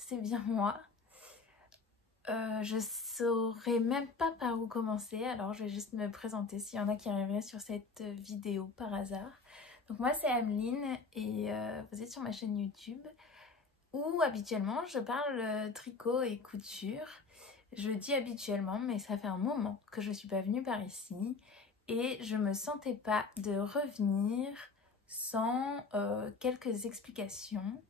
c'est bien moi. Je saurais même pas par où commencer, alors je vais juste me présenter s'il y en a qui arriveraient sur cette vidéo par hasard. Donc moi c'est Ameline et vous êtes sur ma chaîne YouTube où habituellement je parle tricot et couture. Je dis habituellement mais ça fait un moment que je suis pas venue par ici et je me sentais pas de revenir sans quelques explications.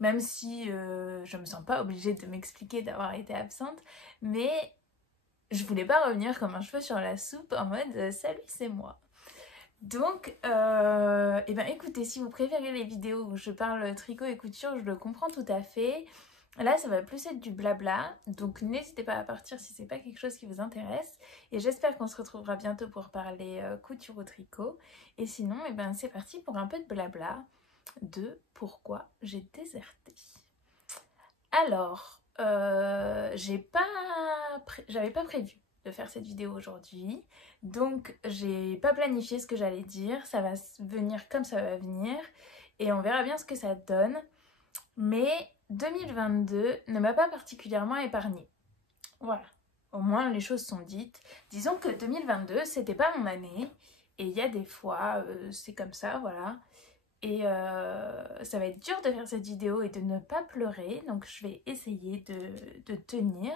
Même si je me sens pas obligée de m'expliquer d'avoir été absente, mais je voulais pas revenir comme un cheveu sur la soupe en mode salut c'est moi. Donc, et ben écoutez, si vous préférez les vidéos où je parle tricot et couture, je le comprends tout à fait. Là, ça va plus être du blabla, donc n'hésitez pas à partir si c'est pas quelque chose qui vous intéresse. Et j'espère qu'on se retrouvera bientôt pour parler couture ou tricot. Et sinon, et ben c'est parti pour un peu de blabla de pourquoi j'ai déserté. Alors, j'avais pas prévu de faire cette vidéo aujourd'hui, donc j'ai pas planifié ce que j'allais dire, ça va venir comme ça va venir, et on verra bien ce que ça donne, mais 2022 ne m'a pas particulièrement épargnée. Voilà, au moins les choses sont dites. Disons que 2022, c'était pas mon année, et il y a des fois, c'est comme ça, voilà. Et ça va être dur de faire cette vidéo et de ne pas pleurer, donc je vais essayer de tenir.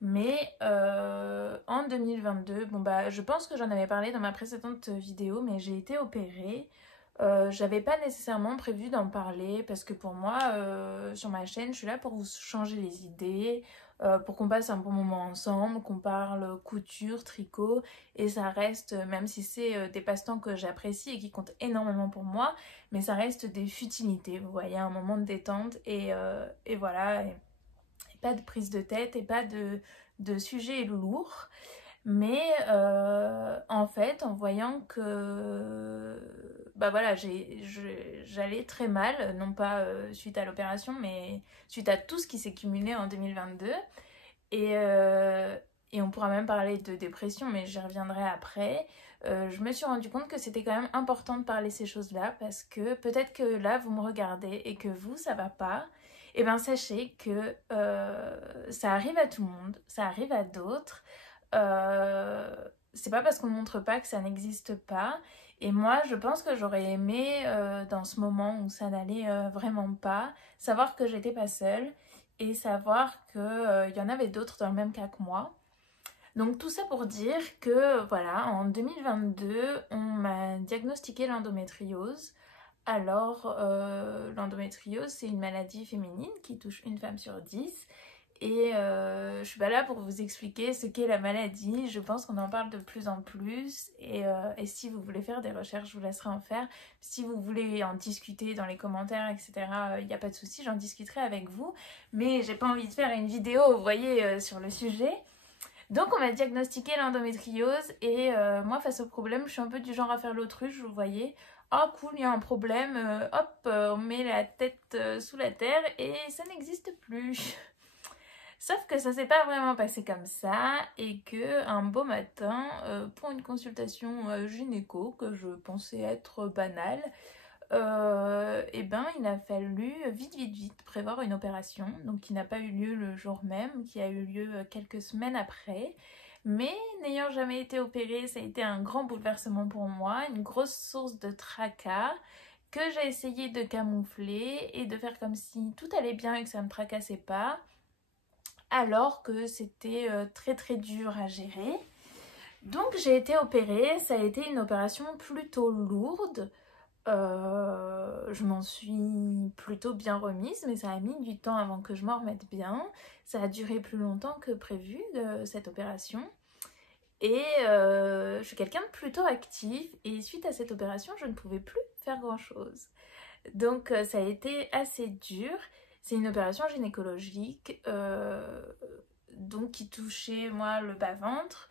Mais en 2022, bon bah je pense que j'en avais parlé dans ma précédente vidéo, mais j'ai été opérée. J'avais pas nécessairement prévu d'en parler parce que pour moi, sur ma chaîne, je suis là pour vous changer les idées, pour qu'on passe un bon moment ensemble, qu'on parle couture, tricot, et ça reste, même si c'est des passe-temps que j'apprécie et qui comptent énormément pour moi, mais ça reste des futilités, vous voyez, un moment de détente et voilà, et pas de prise de tête et pas de sujet lourd. Mais en fait, en voyant que bah voilà, j'allais très mal, non pas suite à l'opération, mais suite à tout ce qui s'est cumulé en 2022. Et on pourra même parler de dépression, mais j'y reviendrai après. Je me suis rendu compte que c'était quand même important de parler ces choses-là parce que peut-être que là, vous me regardez et que vous, ça va pas. Et bien, sachez que ça arrive à tout le monde, ça arrive à d'autres. C'est pas parce qu'on ne montre pas que ça n'existe pas. Et moi, je pense que j'aurais aimé, dans ce moment où ça n'allait vraiment pas, savoir que j'étais pas seule et savoir qu'il y en avait d'autres dans le même cas que moi. Donc tout ça pour dire que voilà, en 2022, on m'a diagnostiqué l'endométriose. Alors, l'endométriose, c'est une maladie féminine qui touche une femme sur 10. Et je suis pas là pour vous expliquer ce qu'est la maladie, je pense qu'on en parle de plus en plus et si vous voulez faire des recherches, je vous laisserai en faire. Si vous voulez en discuter dans les commentaires, etc., il n'y a pas de souci, j'en discuterai avec vous. Mais j'ai pas envie de faire une vidéo, vous voyez, sur le sujet. Donc on m'a diagnostiqué l'endométriose et moi face au problème, je suis un peu du genre à faire l'autruche, vous voyez. Oh cool, il y a un problème, hop, on met la tête sous la terre et ça n'existe plus. Sauf que ça s'est pas vraiment passé comme ça et que un beau matin, pour une consultation gynéco que je pensais être banale, et ben il a fallu vite prévoir une opération, donc qui n'a pas eu lieu le jour même, qui a eu lieu quelques semaines après. Mais n'ayant jamais été opérée, ça a été un grand bouleversement pour moi, une grosse source de tracas que j'ai essayé de camoufler et de faire comme si tout allait bien et que ça ne me tracassait pas, alors que c'était très dur à gérer. Donc j'ai été opérée, ça a été une opération plutôt lourde. Je m'en suis plutôt bien remise, mais ça a mis du temps avant que je m'en remette bien. Ça a duré plus longtemps que prévu, cette opération. Et je suis quelqu'un de plutôt actif, et suite à cette opération, je ne pouvais plus faire grand-chose. Donc ça a été assez dur. C'est une opération gynécologique, donc qui touchait moi le bas-ventre.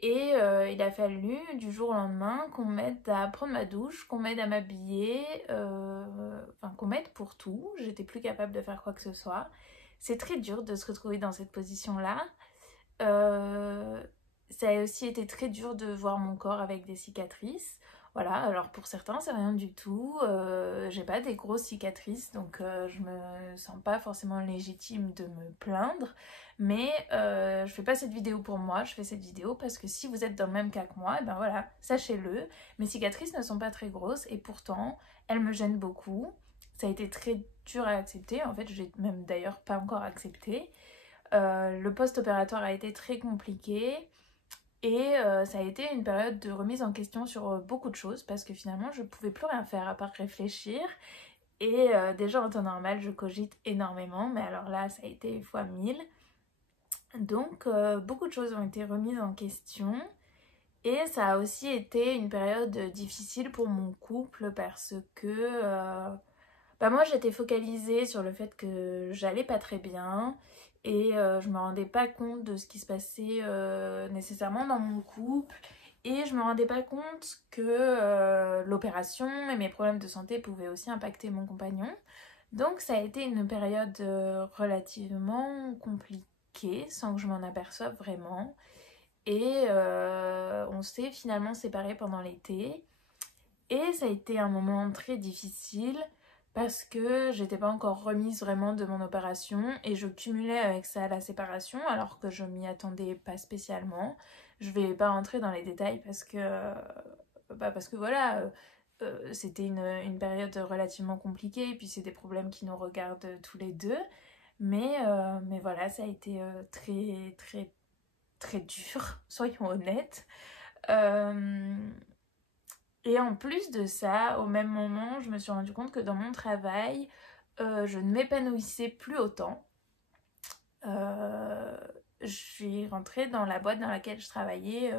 Et il a fallu du jour au lendemain qu'on m'aide à prendre ma douche, qu'on m'aide à m'habiller, enfin qu'on m'aide pour tout. J'étais plus capable de faire quoi que ce soit. C'est très dur de se retrouver dans cette position-là. Ça a aussi été très dur de voir mon corps avec des cicatrices. Voilà, alors pour certains c'est rien du tout, j'ai pas des grosses cicatrices donc je me sens pas forcément légitime de me plaindre, mais je fais pas cette vidéo pour moi, je fais cette vidéo parce que si vous êtes dans le même cas que moi, et ben voilà, sachez-le, mes cicatrices ne sont pas très grosses et pourtant elles me gênent beaucoup, ça a été très dur à accepter, en fait j'ai même d'ailleurs pas encore accepté. Le post-opératoire a été très compliqué. Et ça a été une période de remise en question sur beaucoup de choses parce que finalement je pouvais plus rien faire à part réfléchir. Et déjà en temps normal je cogite énormément, mais alors là ça a été fois 1000. Donc beaucoup de choses ont été remises en question. Et ça a aussi été une période difficile pour mon couple parce que bah moi j'étais focalisée sur le fait que j'allais pas très bien et je me rendais pas compte de ce qui se passait nécessairement dans mon couple et je me rendais pas compte que l'opération et mes problèmes de santé pouvaient aussi impacter mon compagnon. Donc ça a été une période relativement compliquée sans que je m'en aperçoive vraiment et on s'est finalement séparés pendant l'été. Et ça a été un moment très difficile parce que j'étais pas encore remise vraiment de mon opération et je cumulais avec ça la séparation alors que je m'y attendais pas spécialement. Je vais pas rentrer dans les détails parce que voilà, c'était une période relativement compliquée et puis c'est des problèmes qui nous regardent tous les deux. Mais voilà, ça a été très très très dur, soyons honnêtes. Euh, et en plus de ça, au même moment, je me suis rendu compte que dans mon travail, je ne m'épanouissais plus autant. Je suis rentrée dans la boîte dans laquelle je travaillais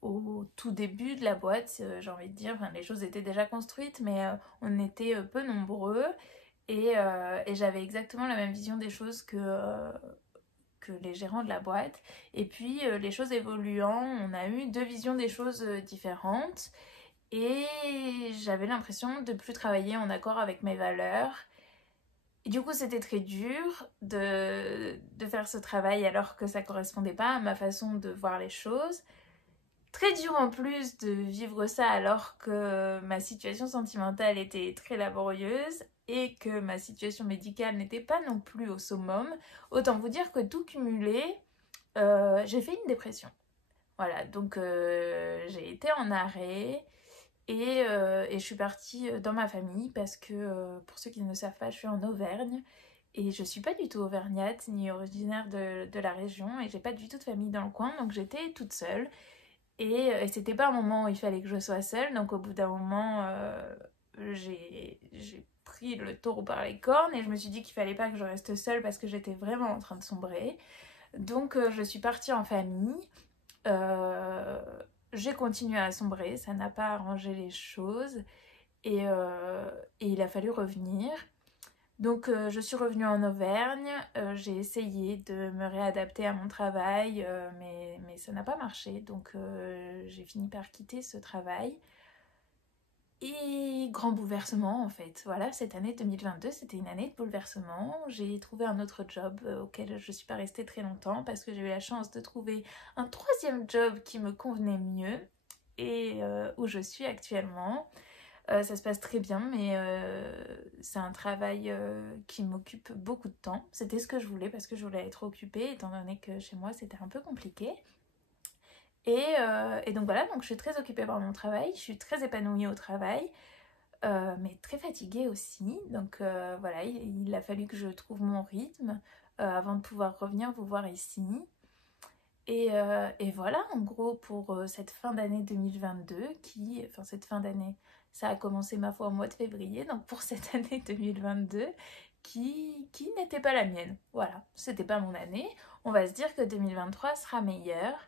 au tout début de la boîte, j'ai envie de dire. Enfin, les choses étaient déjà construites, mais on était peu nombreux. Et j'avais exactement la même vision des choses que les gérants de la boîte. Et puis, les choses évoluant, on a eu deux visions des choses différentes. Et j'avais l'impression de plus travailler en accord avec mes valeurs. Et du coup, c'était très dur de faire ce travail alors que ça correspondait pas à ma façon de voir les choses. Très dur en plus de vivre ça alors que ma situation sentimentale était très laborieuse et que ma situation médicale n'était pas non plus au summum. Autant vous dire que tout cumulé, j'ai fait une dépression. Voilà, donc j'ai été en arrêt. Et je suis partie dans ma famille parce que, pour ceux qui ne le savent pas, je suis en Auvergne. Et je suis pas du tout auvergnate ni originaire de la région. Et j'ai pas du tout de famille dans le coin. Donc j'étais toute seule. Et c'était pas un moment où il fallait que je sois seule. Donc au bout d'un moment, j'ai pris le taureau par les cornes. Et je me suis dit qu'il fallait pas que je reste seule parce que j'étais vraiment en train de sombrer. Donc je suis partie en famille. Euh, j'ai continué à sombrer, ça n'a pas arrangé les choses et il a fallu revenir. Donc je suis revenue en Auvergne, j'ai essayé de me réadapter à mon travail, mais ça n'a pas marché. Donc j'ai fini par quitter ce travail. Et grand bouleversement en fait. Voilà, cette année 2022, c'était une année de bouleversement. J'ai trouvé un autre job auquel je ne suis pas restée très longtemps parce que j'ai eu la chance de trouver un troisième job qui me convenait mieux et où je suis actuellement. Ça se passe très bien, mais c'est un travail qui m'occupe beaucoup de temps. C'était ce que je voulais parce que je voulais être occupée étant donné que chez moi c'était un peu compliqué. Et donc voilà, donc je suis très occupée par mon travail, je suis très épanouie au travail, mais très fatiguée aussi. Donc voilà, il a fallu que je trouve mon rythme avant de pouvoir revenir vous voir ici. Et voilà, en gros, pour cette fin d'année 2022, enfin cette fin d'année, ça a commencé ma foi au mois de février, donc pour cette année 2022, qui n'était pas la mienne. Voilà, c'était pas mon année. On va se dire que 2023 sera meilleure.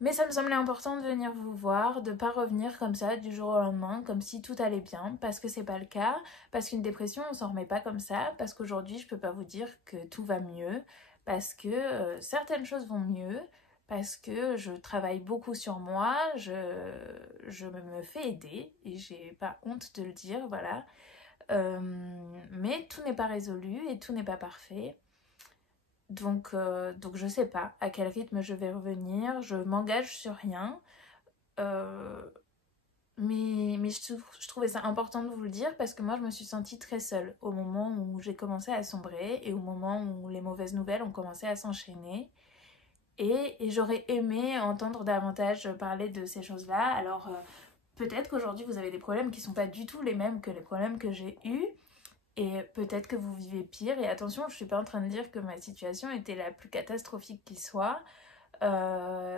Mais ça me semblait important de venir vous voir, de pas revenir comme ça du jour au lendemain, comme si tout allait bien, parce que c'est pas le cas, parce qu'une dépression on s'en remet pas comme ça, parce qu'aujourd'hui je peux pas vous dire que tout va mieux, parce que certaines choses vont mieux, parce que je travaille beaucoup sur moi, je me fais aider, et j'ai pas honte de le dire, voilà. Mais tout n'est pas résolu et tout n'est pas parfait. Donc je sais pas à quel rythme je vais revenir, je m'engage sur rien. Euh, Mais je trouvais ça important de vous le dire parce que moi je me suis sentie très seule au moment où j'ai commencé à sombrer et au moment où les mauvaises nouvelles ont commencé à s'enchaîner. Et j'aurais aimé entendre davantage parler de ces choses-là. Alors peut-être qu'aujourd'hui vous avez des problèmes qui ne sont pas du tout les mêmes que les problèmes que j'ai eus. Et peut-être que vous vivez pire. Et attention, je ne suis pas en train de dire que ma situation était la plus catastrophique qui soit.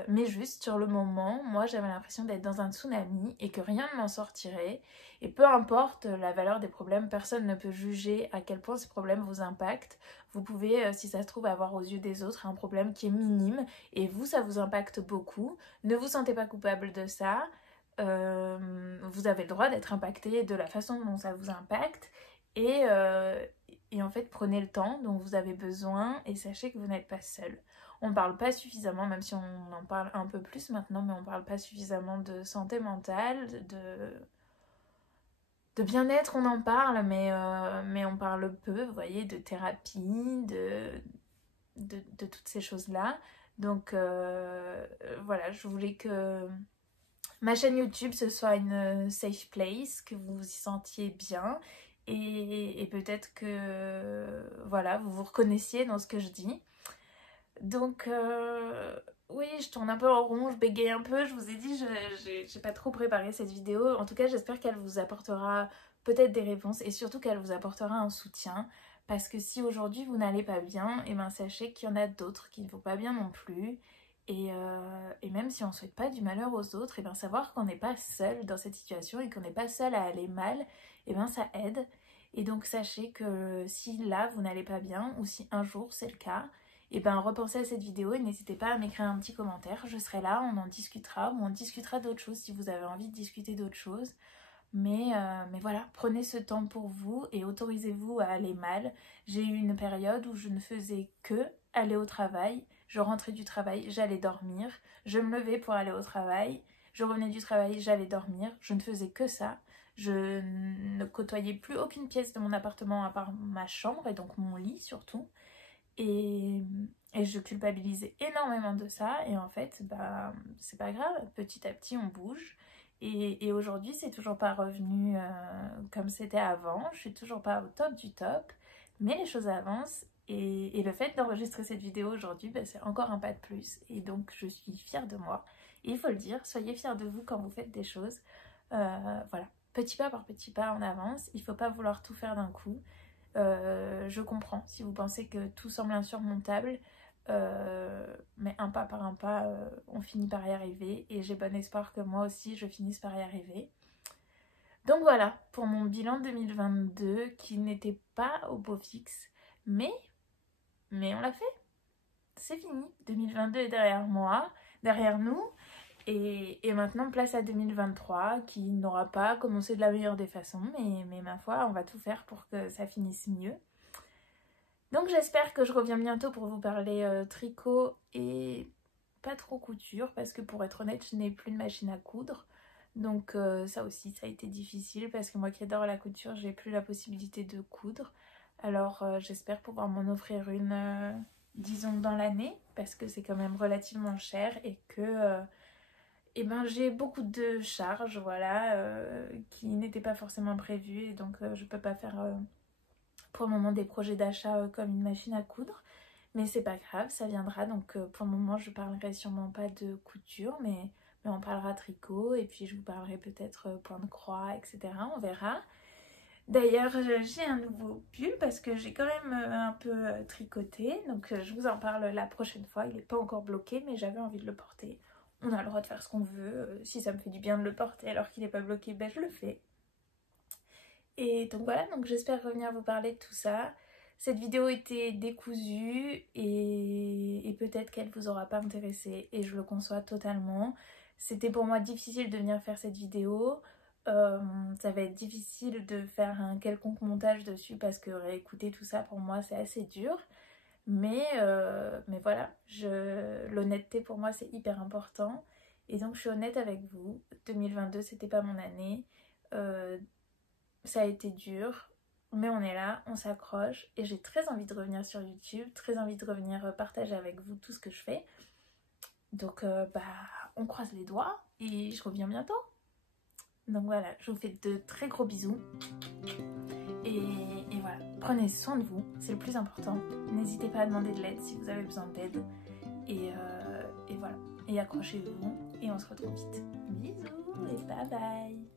Mais juste sur le moment, moi j'avais l'impression d'être dans un tsunami et que rien ne m'en sortirait. Et peu importe la valeur des problèmes, personne ne peut juger à quel point ces problèmes vous impactent. Vous pouvez, si ça se trouve, avoir aux yeux des autres un problème qui est minime et vous, ça vous impacte beaucoup. Ne vous sentez pas coupable de ça. Vous avez le droit d'être impacté de la façon dont ça vous impacte. Et, euh, et en fait, prenez le temps dont vous avez besoin et sachez que vous n'êtes pas seul. On ne parle pas suffisamment, même si on en parle un peu plus maintenant, mais on ne parle pas suffisamment de santé mentale, de bien-être, on en parle, mais on parle peu, vous voyez, de thérapie, de toutes ces choses-là. Donc voilà, je voulais que ma chaîne YouTube ce soit une safe place, que vous vous y sentiez bien et peut-être que voilà, vous vous reconnaissiez dans ce que je dis. Donc, oui, je tourne un peu en rond, je bégaye un peu. Je vous ai dit, j'ai pas trop préparé cette vidéo. En tout cas, j'espère qu'elle vous apportera peut-être des réponses et surtout qu'elle vous apportera un soutien. Parce que si aujourd'hui vous n'allez pas bien, et ben sachez qu'il y en a d'autres qui ne vont pas bien non plus. Et même si on ne souhaite pas du malheur aux autres, et ben savoir qu'on n'est pas seul dans cette situation et qu'on n'est pas seul à aller mal, et ben ça aide. Et donc sachez que si là vous n'allez pas bien ou si un jour c'est le cas, et ben repensez à cette vidéo et n'hésitez pas à m'écrire un petit commentaire, je serai là, on en discutera ou on discutera d'autres choses si vous avez envie de discuter d'autres choses. Mais voilà, prenez ce temps pour vous et autorisez-vous à aller mal. J'ai eu une période où je ne faisais que aller au travail, je rentrais du travail, j'allais dormir, je me levais pour aller au travail, je revenais du travail, j'allais dormir, je ne faisais que ça. Je ne côtoyais plus aucune pièce de mon appartement à part ma chambre et donc mon lit surtout. Et, et je culpabilisais énormément de ça. Et en fait, bah, c'est pas grave. Petit à petit, on bouge. Et aujourd'hui, c'est toujours pas revenu comme c'était avant. Je suis toujours pas au top du top. Mais les choses avancent. Et le fait d'enregistrer cette vidéo aujourd'hui, bah, c'est encore un pas de plus. Et donc, je suis fière de moi. Et il faut le dire, soyez fiers de vous quand vous faites des choses. Voilà. Petit pas par petit pas, on avance. Il faut pas vouloir tout faire d'un coup. Je comprends si vous pensez que tout semble insurmontable, mais un pas par un pas, on finit par y arriver et j'ai bon espoir que moi aussi je finisse par y arriver. Donc voilà pour mon bilan 2022 qui n'était pas au beau fixe, mais on l'a fait, c'est fini. 2022 est derrière moi, derrière nous. Et maintenant, place à 2023, qui n'aura pas commencé de la meilleure des façons, mais ma foi, on va tout faire pour que ça finisse mieux. Donc j'espère que je reviens bientôt pour vous parler tricot et pas trop couture, parce que pour être honnête, je n'ai plus de machine à coudre. Donc ça aussi, ça a été difficile, parce que moi qui adore la couture, j'ai plus la possibilité de coudre. Alors j'espère pouvoir m'en offrir une, disons, dans l'année, parce que c'est quand même relativement cher et que eh ben, j'ai beaucoup de charges, voilà, qui n'étaient pas forcément prévues, et donc je peux pas faire pour le moment des projets d'achat comme une machine à coudre. Mais c'est pas grave, ça viendra. Donc pour le moment, je parlerai sûrement pas de couture, mais on parlera tricot, et puis je vous parlerai peut-être point de croix, etc. On verra. D'ailleurs, j'ai un nouveau pull parce que j'ai quand même un peu tricoté. Donc je vous en parle la prochaine fois. Il n'est pas encore bloqué, mais j'avais envie de le porter. On a le droit de faire ce qu'on veut. Si ça me fait du bien de le porter alors qu'il n'est pas bloqué, ben je le fais. Et donc voilà, donc j'espère revenir vous parler de tout ça. Cette vidéo était décousue et peut-être qu'elle vous aura pas intéressé et je le conçois totalement. C'était pour moi difficile de venir faire cette vidéo. Ça va être difficile de faire un quelconque montage dessus parce que réécouter tout ça pour moi c'est assez dur. Mais voilà, l'honnêteté pour moi c'est hyper important. Et donc je suis honnête avec vous, 2022 c'était pas mon année. Ça a été dur, mais on est là, on s'accroche et j'ai très envie de revenir sur YouTube, très envie de revenir partager avec vous tout ce que je fais. Donc bah on croise les doigts et je reviens bientôt. Donc voilà, je vous fais de très gros bisous. Et voilà, prenez soin de vous, c'est le plus important. N'hésitez pas à demander de l'aide si vous avez besoin d'aide. Et voilà, et accrochez-vous et on se retrouve vite. Bisous et bye bye.